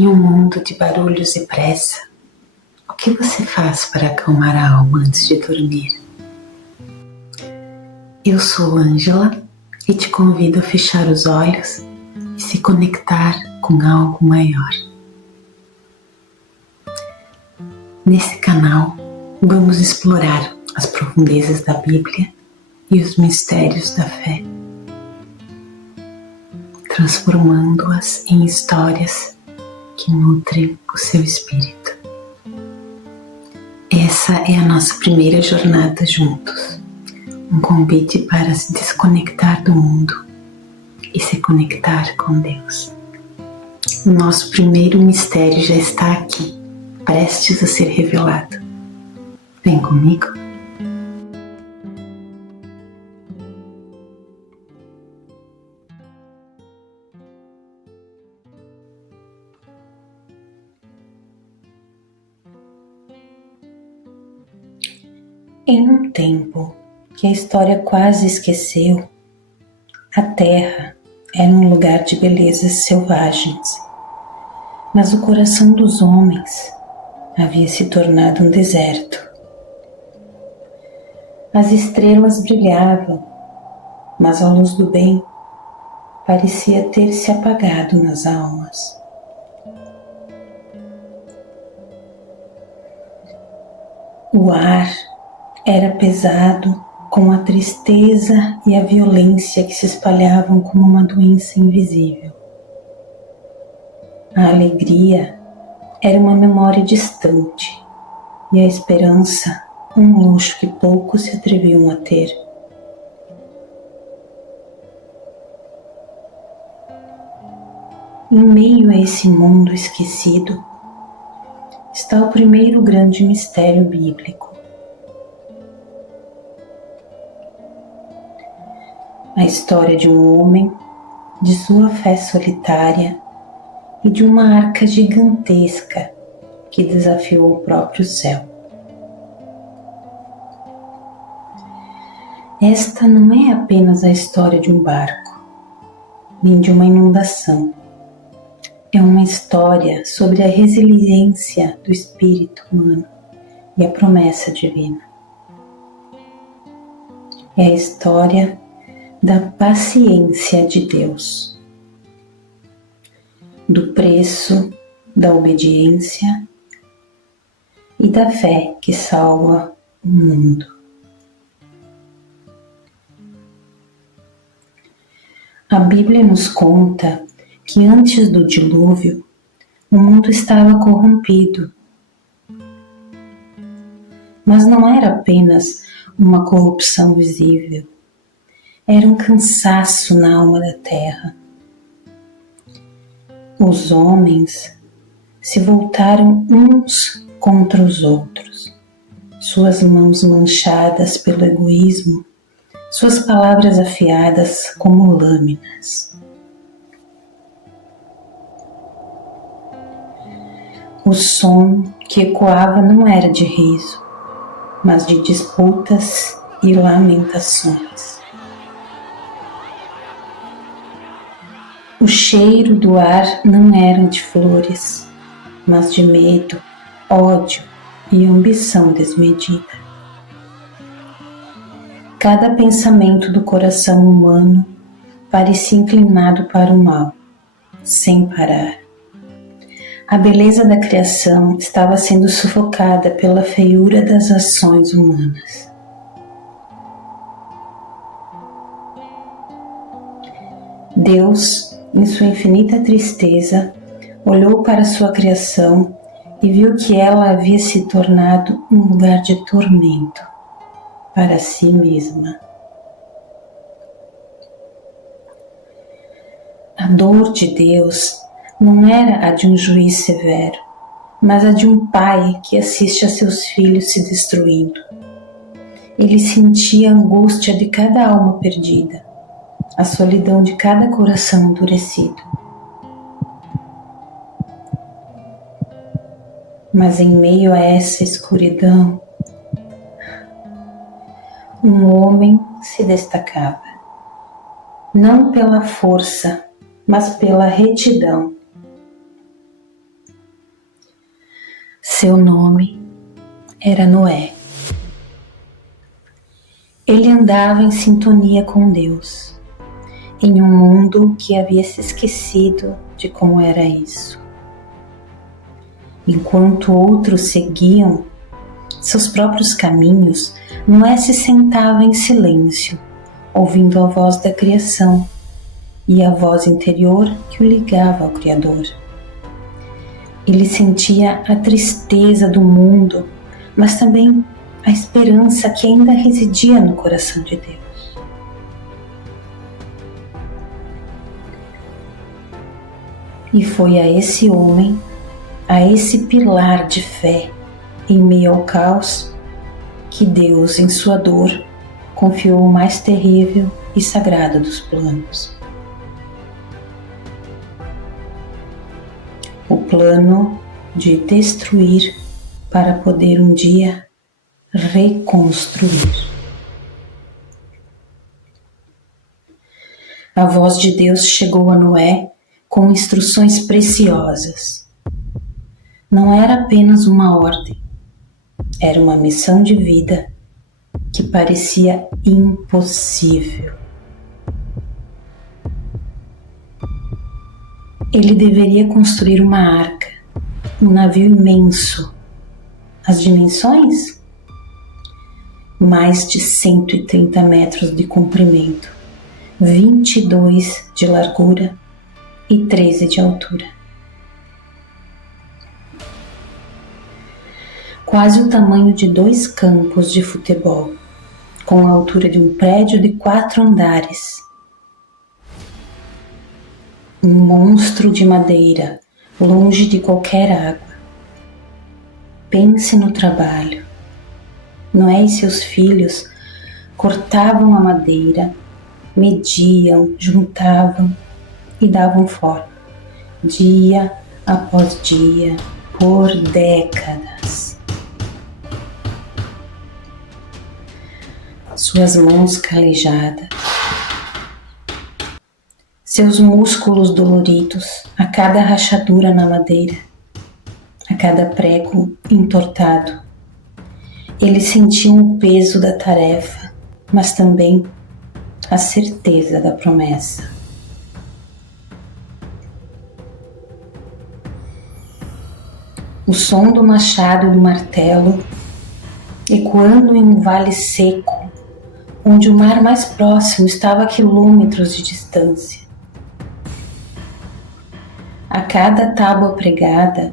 Em um mundo de barulhos e pressa, o que você faz para acalmar a alma antes de dormir? Eu sou Ângela e te convido a fechar os olhos e se conectar com algo maior. Nesse canal, vamos explorar as profundezas da Bíblia e os mistérios da fé, transformando-as em histórias que nutrem o seu espírito. Essa é a nossa primeira jornada juntos, um convite para se desconectar do mundo e se conectar com Deus. O nosso primeiro mistério já está aqui, prestes a ser revelado. Vem comigo? Em um tempo que a história quase esqueceu, a terra era um lugar de belezas selvagens, mas o coração dos homens havia se tornado um deserto. As estrelas brilhavam, mas a luz do bem parecia ter se apagado nas almas. O ar era pesado com a tristeza e a violência que se espalhavam como uma doença invisível. A alegria era uma memória distante e a esperança um luxo que poucos se atreviam a ter. Em meio a esse mundo esquecido está o primeiro grande mistério bíblico. A história de um homem, de sua fé solitária e de uma arca gigantesca que desafiou o próprio céu. Esta não é apenas a história de um barco, nem de uma inundação. É uma história sobre a resiliência do espírito humano e a promessa divina. É a história da paciência de Deus, do preço da obediência e da fé que salva o mundo. A Bíblia nos conta que antes do dilúvio, o mundo estava corrompido. Mas não era apenas uma corrupção visível. Era um cansaço na alma da terra. Os homens se voltaram uns contra os outros, suas mãos manchadas pelo egoísmo, suas palavras afiadas como lâminas. O som que ecoava não era de riso, mas de disputas e lamentações. O cheiro do ar não era de flores, mas de medo, ódio e ambição desmedida. Cada pensamento do coração humano parecia inclinado para o mal, sem parar. A beleza da criação estava sendo sufocada pela feiura das ações humanas. Deus, em sua infinita tristeza, olhou para sua criação e viu que ela havia se tornado um lugar de tormento para si mesma. A dor de Deus não era a de um juiz severo, mas a de um pai que assiste a seus filhos se destruindo. Ele sentia a angústia de cada alma perdida, a solidão de cada coração endurecido. Mas em meio a essa escuridão, um homem se destacava, não pela força, mas pela retidão. Seu nome era Noé. Ele andava em sintonia com Deus, em um mundo que havia se esquecido de como era isso. Enquanto outros seguiam seus próprios caminhos, Noé se sentava em silêncio, ouvindo a voz da criação e a voz interior que o ligava ao Criador. Ele sentia a tristeza do mundo, mas também a esperança que ainda residia no coração de Deus. E foi a esse homem, a esse pilar de fé em meio ao caos, que Deus, em sua dor, confiou o mais terrível e sagrado dos planos. O plano de destruir para poder um dia reconstruir. A voz de Deus chegou a Noé com instruções preciosas. Não era apenas uma ordem, era uma missão de vida que parecia impossível. Ele deveria construir uma arca, um navio imenso. As dimensões? Mais de 130 metros de comprimento, 22 de largura e 13 de altura. Quase o tamanho de 2 campos de futebol, com a altura de um prédio de 4 andares. Um monstro de madeira, longe de qualquer água. Pense no trabalho. Noé e seus filhos cortavam a madeira, mediam, juntavam e davam forma, dia após dia, por décadas. Suas mãos calejadas, seus músculos doloridos a cada rachadura na madeira, a cada prego entortado. Eles sentiam o peso da tarefa, mas também a certeza da promessa. O som do machado e do martelo ecoando em um vale seco, onde o mar mais próximo estava a quilômetros de distância. A cada tábua pregada,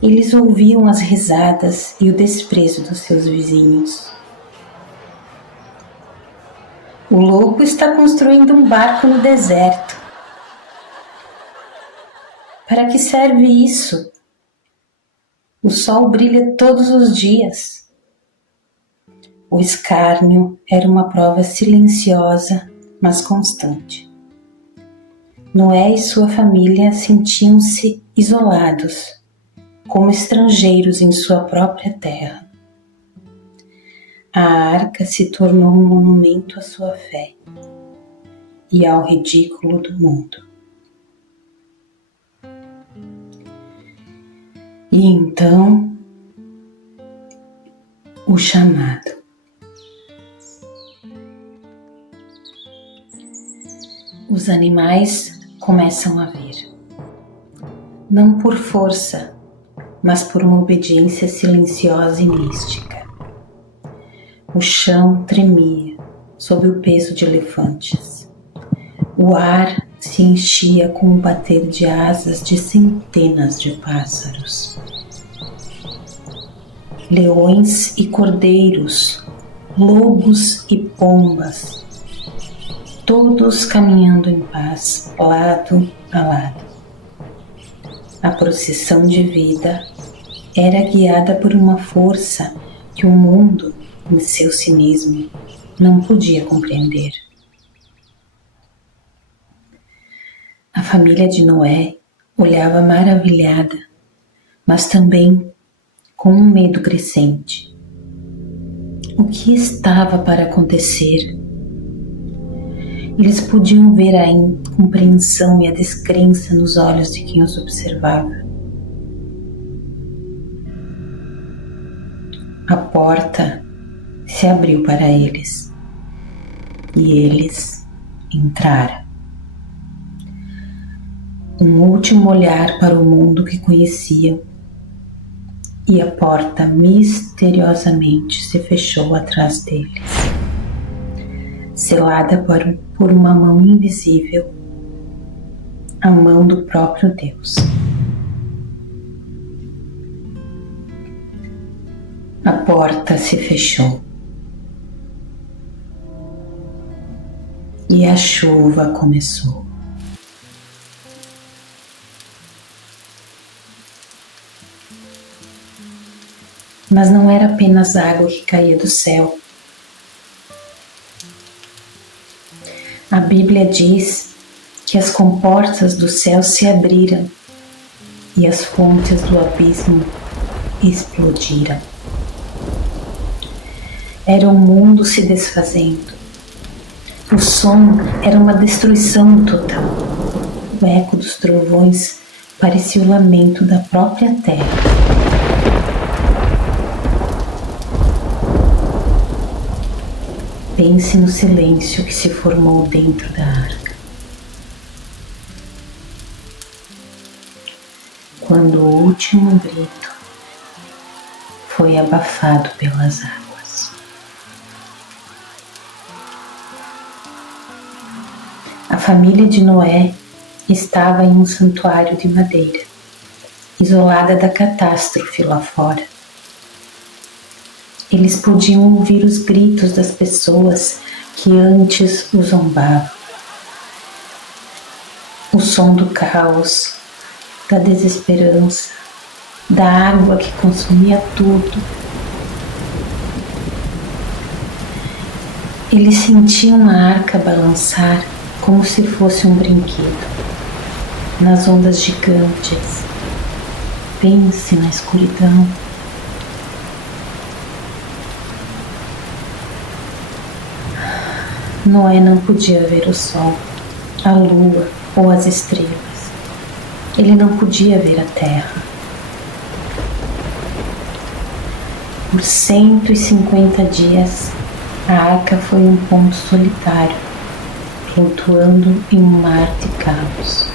eles ouviam as risadas e o desprezo dos seus vizinhos. O louco está construindo um barco no deserto. Para que serve isso? O sol brilha todos os dias. O escárnio era uma prova silenciosa, mas constante. Noé e sua família sentiam-se isolados, como estrangeiros em sua própria terra. A arca se tornou um monumento à sua fé e ao ridículo do mundo. E então, o chamado. Os animais começam a ver, não por força, mas por uma obediência silenciosa e mística. O chão tremia sob o peso de elefantes. O ar se enchia com o bater de asas de centenas de pássaros. Leões e cordeiros, lobos e pombas, todos caminhando em paz, lado a lado. A procissão de vida era guiada por uma força que o mundo, em seu cinismo, não podia compreender. A família de Noé olhava maravilhada, mas também com um medo crescente. O que estava para acontecer? Eles podiam ver a incompreensão e a descrença nos olhos de quem os observava. A porta se abriu para eles e eles entraram. Um último olhar para o mundo que conheciam e a porta misteriosamente se fechou atrás deles, selada por uma mão invisível, a mão do próprio Deus. A porta se fechou e a chuva começou. Mas não era apenas água que caía do céu. A Bíblia diz que as comportas do céu se abriram e as fontes do abismo explodiram. Era o mundo se desfazendo. O som era uma destruição total. O eco dos trovões parecia o lamento da própria terra. Pense no silêncio que se formou dentro da arca. Quando o último grito foi abafado pelas águas. A família de Noé estava em um santuário de madeira, isolada da catástrofe lá fora. Eles podiam ouvir os gritos das pessoas que antes o zombavam. O som do caos, da desesperança, da água que consumia tudo. Eles sentiam a arca balançar como se fosse um brinquedo, nas ondas gigantes. Pense na escuridão. Noé não podia ver o sol, a lua ou as estrelas. Ele não podia ver a terra. Por 150 dias, a arca foi um ponto solitário, flutuando em um mar de caos.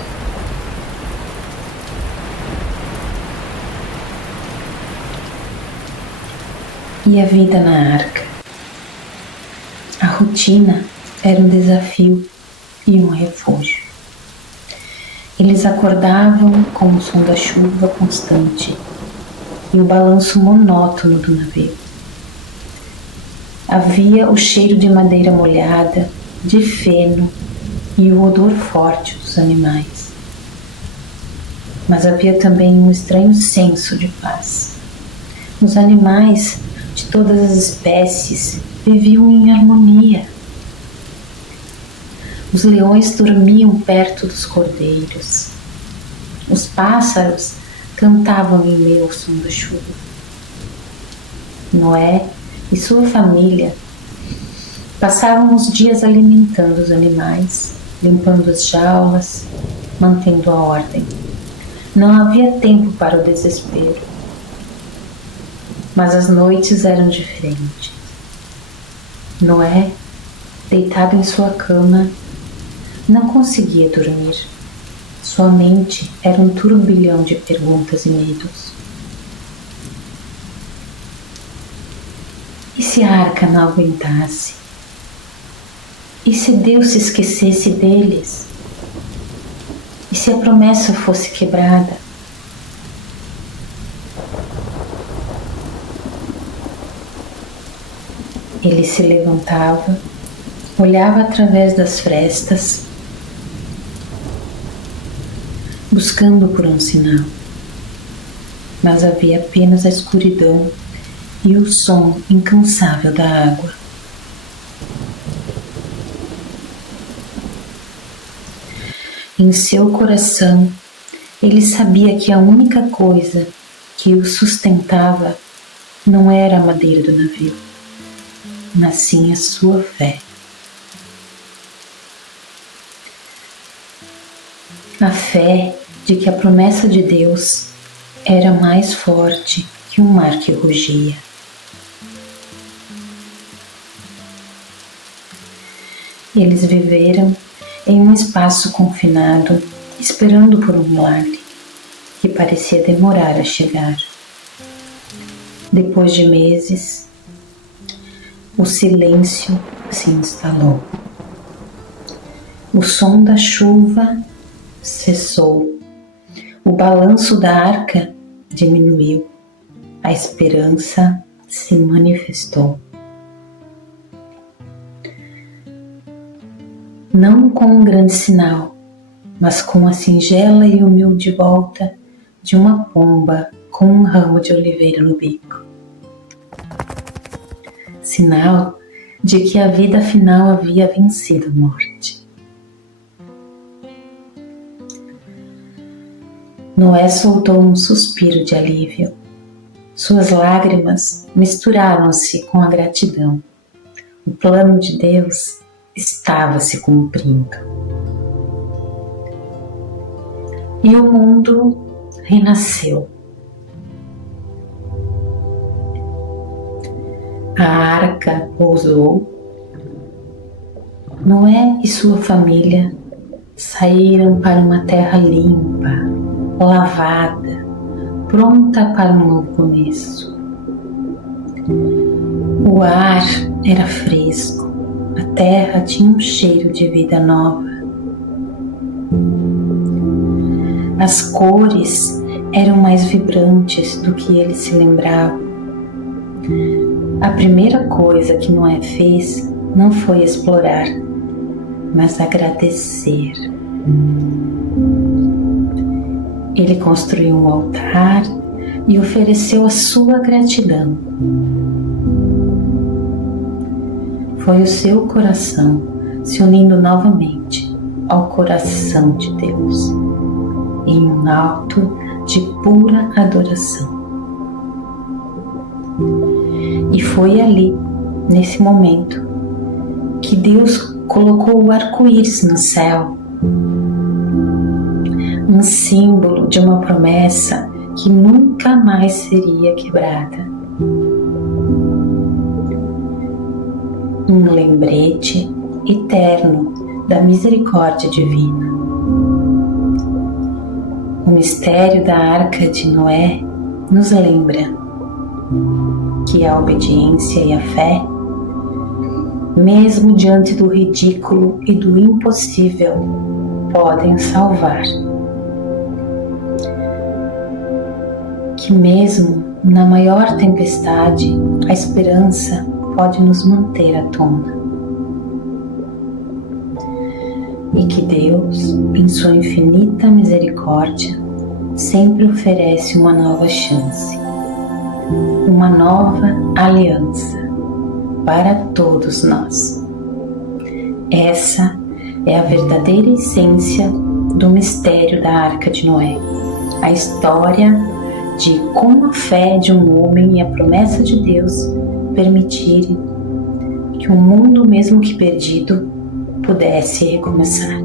E a vida na arca? A rotina era um desafio e um refúgio. Eles acordavam com o som da chuva constante e o balanço monótono do navio. Havia o cheiro de madeira molhada, de feno e o odor forte dos animais. Mas havia também um estranho senso de paz. Os animais de todas as espécies viviam em harmonia. Os leões dormiam perto dos cordeiros. Os pássaros cantavam em meio ao som da chuva. Noé e sua família passavam os dias alimentando os animais, limpando as jaulas, mantendo a ordem. Não havia tempo para o desespero. Mas as noites eram diferentes. Noé, deitado em sua cama, não conseguia dormir. Sua mente era um turbilhão de perguntas e medos. E se a arca não aguentasse? E se Deus se esquecesse deles? E se a promessa fosse quebrada? Ele se levantava, olhava através das frestas, buscando por um sinal. Mas havia apenas a escuridão e o som incansável da água. Em seu coração, ele sabia que a única coisa que o sustentava não era a madeira do navio, mas sim a sua fé. A fé de que a promessa de Deus era mais forte que o mar que rugia. Eles viveram em um espaço confinado, esperando por um milagre que parecia demorar a chegar. Depois de meses, o silêncio se instalou. O som da chuva cessou. O balanço da arca diminuiu. A esperança se manifestou. Não com um grande sinal, mas com a singela e humilde volta de uma pomba com um ramo de oliveira no bico. Sinal de que a vida afinal havia vencido a morte. Noé soltou um suspiro de alívio. Suas lágrimas misturaram-se com a gratidão. O plano de Deus estava se cumprindo. E o mundo renasceu. A arca pousou. Noé e sua família saíram para uma terra limpa, lavada, pronta para um novo começo. O ar era fresco, a terra tinha um cheiro de vida nova. As cores eram mais vibrantes do que ele se lembrava. A primeira coisa que Noé fez não foi explorar, mas agradecer. Ele construiu um altar e ofereceu a sua gratidão. Foi o seu coração se unindo novamente ao coração de Deus, em um ato de pura adoração. E foi ali, nesse momento, que Deus colocou o arco-íris no céu, um símbolo de uma promessa que nunca mais seria quebrada. Um lembrete eterno da misericórdia divina. O mistério da Arca de Noé nos lembra que a obediência e a fé, mesmo diante do ridículo e do impossível, podem salvar. Que mesmo na maior tempestade, a esperança pode nos manter à tona. E que Deus, em sua infinita misericórdia, sempre oferece uma nova chance, uma nova aliança para todos nós. Essa é a verdadeira essência do mistério da Arca de Noé, a história de como a fé de um homem e a promessa de Deus permitirem que um mundo, mesmo que perdido, pudesse recomeçar.